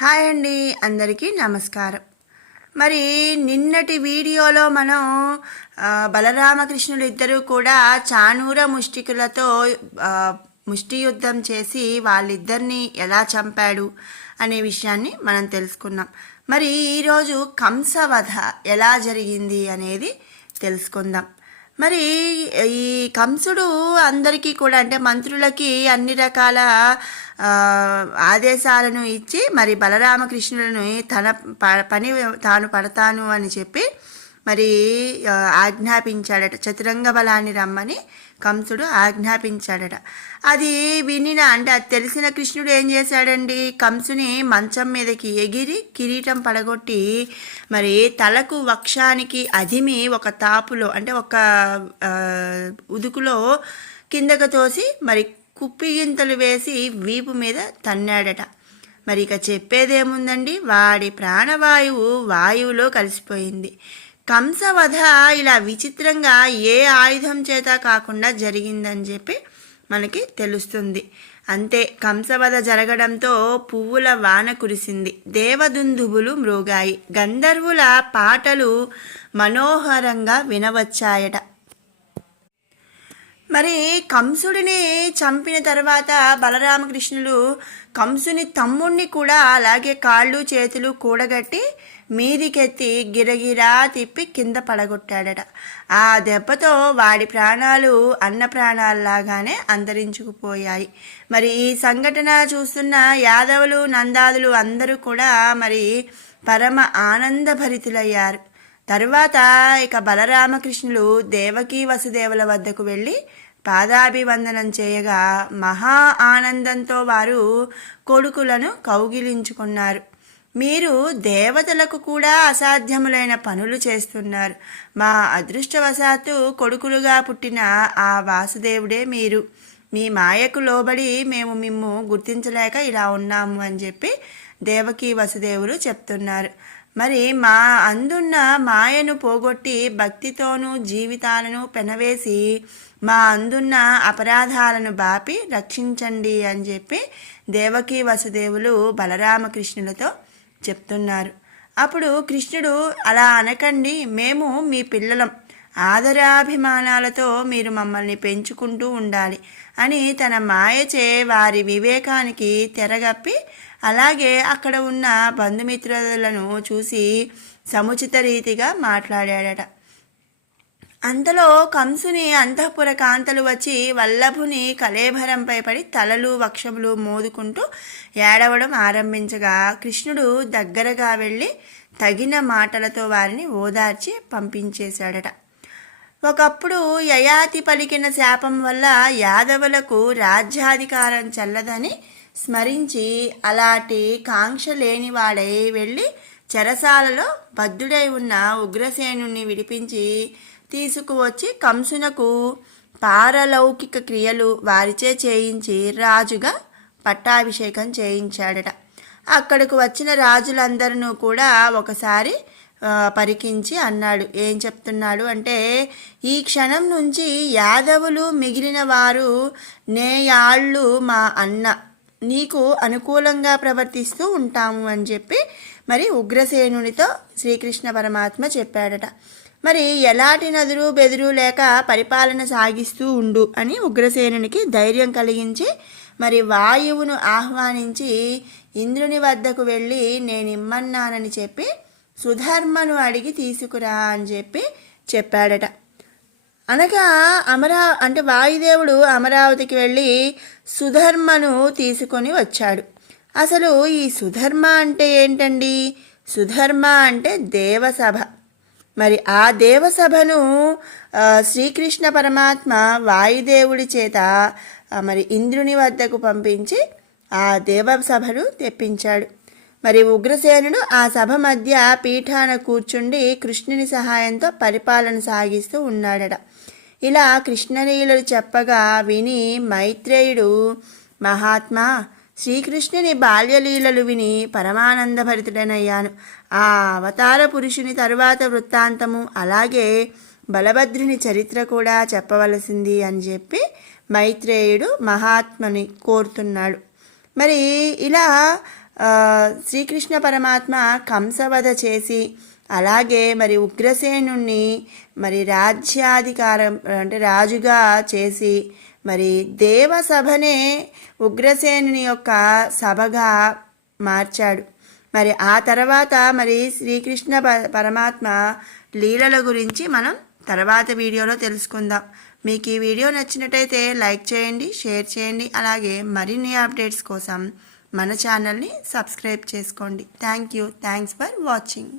Hi అండి, అందరికీ నమస్కారం. మరి నిన్నటి వీడియోలో మనం బలరామకృష్ణులు ఇద్దరు కూడా చాణూర ముష్టికులతో ముష్టి యుద్ధం చేసి వాళ్ళిద్దరిని ఎలా చంపాడు అనే విషయాన్ని మనం తెలుసుకున్నాం. మరి ఈరోజు కంసవధ ఎలా జరిగింది అనేది తెలుసుకుందాం. మరి ఈ కంసుడు అందరికీ కూడా అంటే మంత్రులకి అన్ని రకాల ఆదేశాలను ఇచ్చి మరి బలరామకృష్ణులను తన పని తాను పడతాను అని చెప్పి మరి ఆజ్ఞాపించాడట. చతురంగ బలాన్ని రమ్మని కంసుడు ఆజ్ఞాపించాడట. అది వినిన అంటే అది తెలిసిన కృష్ణుడు ఏం చేశాడండి, కంసుని మంచం మీదకి ఎగిరి కిరీటం పడగొట్టి మరి తలకు వక్షానికి అదిమి ఒక తాపులో అంటే ఒక ఉదుకులో కిందకు తోసి మరి కుప్పిగింతలు వేసి వీపు మీద తన్నాడట. మరి ఇక చెప్పేదేముందండి, వాడి ప్రాణవాయువు వాయువులో కలిసిపోయింది. కంసవధ ఇలా విచిత్రంగా ఏ ఆయుధం చేత కాకుండా జరిగిందని చెప్పి మనకి తెలుస్తుంది. అంతే, కంసవధ జరగడంతో పువ్వుల వాన కురిసింది, దేవదుందుబులు మ్రోగాయి, గంధర్వుల పాటలు మనోహరంగా వినవచ్చాయట. మరి కంసుడిని చంపిన తర్వాత బలరామకృష్ణులు కంసుని తమ్ముణ్ణి కూడా అలాగే కాళ్ళు చేతులు కూడగట్టి మీదికెత్తి గిరగిరా తిప్పి కింద పడగొట్టాడట. ఆ దెబ్బతో వాడి ప్రాణాలు అన్న ప్రాణాలలాగానే అంతరించుకుపోయాయి. మరి ఈ సంఘటన చూస్తున్న యాదవులు నందాదులు అందరూ కూడా మరి పరమ ఆనందభరితులయ్యారు. తరువాత ఇక బలరామకృష్ణులు దేవకీ వసుదేవుల వద్దకు వెళ్ళి పాదాభివందనం చేయగా మహా ఆనందంతో వారు కొడుకులను కౌగిలించుకున్నారు. మీరు దేవతలకు కూడా అసాధ్యములైన పనులు చేస్తున్నారు. మా అదృష్టవశాత్తు కొడుకులుగా పుట్టిన ఆ వాసుదేవుడే మీరు. మీ మాయకు లోబడి మేము మిమ్ము గుర్తించలేక ఇలా ఉన్నాము అని చెప్పి దేవకీ వసుదేవులు చెప్తున్నారు. మరి మా అందున్న మాయను పోగొట్టి భక్తితోనూ జీవితాలను పెనవేసి మా అందున్న అపరాధాలను బాపి రక్షించండి అని చెప్పి దేవకీ వసుదేవులు బలరామకృష్ణులతో చెప్తున్నారు. అప్పుడు కృష్ణుడు, అలా అనకండి, మేము మీ పిల్లలం, ఆదరాభిమానాలతో మీరు మమ్మల్ని పెంచుకుంటూ ఉండాలి అని తన మాయచే వారి వివేకానికి తెరగప్పి అలాగే అక్కడ ఉన్న బంధుమిత్రులను చూసి సముచిత రీతిగా మాట్లాడాడట. అంతలో కంసుని అంతఃపుర కాంతలు వచ్చి వల్లభుని కళేభరంపై పడి తలలు వక్షములు మోదుకుంటూ ఏడవడం ఆరంభించగా కృష్ణుడు దగ్గరగా వెళ్ళి తగిన మాటలతో వారిని ఓదార్చి పంపించేశాడట. ఒకప్పుడు యయాతి పలికిన శాపం వల్ల యాదవులకు రాజ్యాధికారం చెల్లదని స్మరించి అలాంటి కాంక్ష లేనివాడై వెళ్ళి చెరసాలలో బద్ధుడై ఉన్న ఉగ్రసేనుని విడిపించి తీసుకువచ్చి కంసునకు పారలౌకిక క్రియలు వారిచే చేయించి రాజుగా పట్టాభిషేకం చేయించాడట. అక్కడకు వచ్చిన రాజులందరినూ కూడా ఒకసారి పరికించి అన్నాడు. ఏం చెప్తున్నాడు అంటే, ఈ క్షణం నుంచి యాదవులు మిగిలిన వారు నేయాళ్ళు మా అన్న నీకు అనుకూలంగా ప్రవర్తిస్తూ ఉంటాము అని చెప్పి మరి ఉగ్రసేనునితో శ్రీకృష్ణ పరమాత్మ చెప్పాడట. మరి ఎలాంటి నదులు బెదురు లేక పరిపాలన సాగిస్తూ ఉండు అని ఉగ్రసేనునికి ధైర్యం కలిగించి మరి వాయువును ఆహ్వానించి ఇంద్రుని వద్దకు వెళ్ళి నేనిమ్మన్నానని చెప్పి సుధర్మను అడిగి తీసుకురా అని చెప్పి చెప్పాడట. అనగా అంటే వాయుదేవుడు అమరావతికి వెళ్ళి సుధర్మను తీసుకొని వచ్చాడు. అసలు ఈ సుధర్మ అంటే ఏంటండి? సుధర్మ అంటే దేవసభ. మరి ఆ దేవసభను శ్రీకృష్ణ పరమాత్మ వాయుదేవుడి చేత మరి ఇంద్రుని వద్దకు పంపించి ఆ దేవసభను తెప్పించాడు. మరి ఉగ్రసేనుడు ఆ సభ మధ్య పీఠాన కూర్చుండి కృష్ణుని సహాయంతో పరిపాలన సాగిస్తూ ఉన్నాడట. ఇలా కృష్ణలీలలు చెప్పగా విని మైత్రేయుడు, మహాత్మా, శ్రీకృష్ణుని బాల్యలీలలు విని పరమానందభరితుడనయ్యాను. ఆ అవతార పురుషుని తరువాత వృత్తాంతము అలాగే బలభద్రుని చరిత్ర కూడా చెప్పవలసింది అని చెప్పి మైత్రేయుడు మహాత్ముని కోరుతున్నాడు. మరి ఇలా శ్రీకృష్ణ పరమాత్మ కంసవధ చేసి అలాగే మరి ఉగ్రసేనుణ్ణి మరి రాజ్యాధికారం అంటే రాజుగా చేసి మరి దేవసభనే ఉగ్రసేనుని యొక్క సభగా మార్చాడు. మరి ఆ తర్వాత మరి శ్రీకృష్ణ పరమాత్మ లీలల గురించి మనం తర్వాత వీడియోలో తెలుసుకుందాం. మీకు ఈ వీడియో నచ్చినట్టయితే లైక్ చేయండి, షేర్ చేయండి. అలాగే మరిన్ని అప్డేట్స్ కోసం మన ఛానల్ని సబ్స్క్రైబ్ చేసుకోండి. Thanks for watching.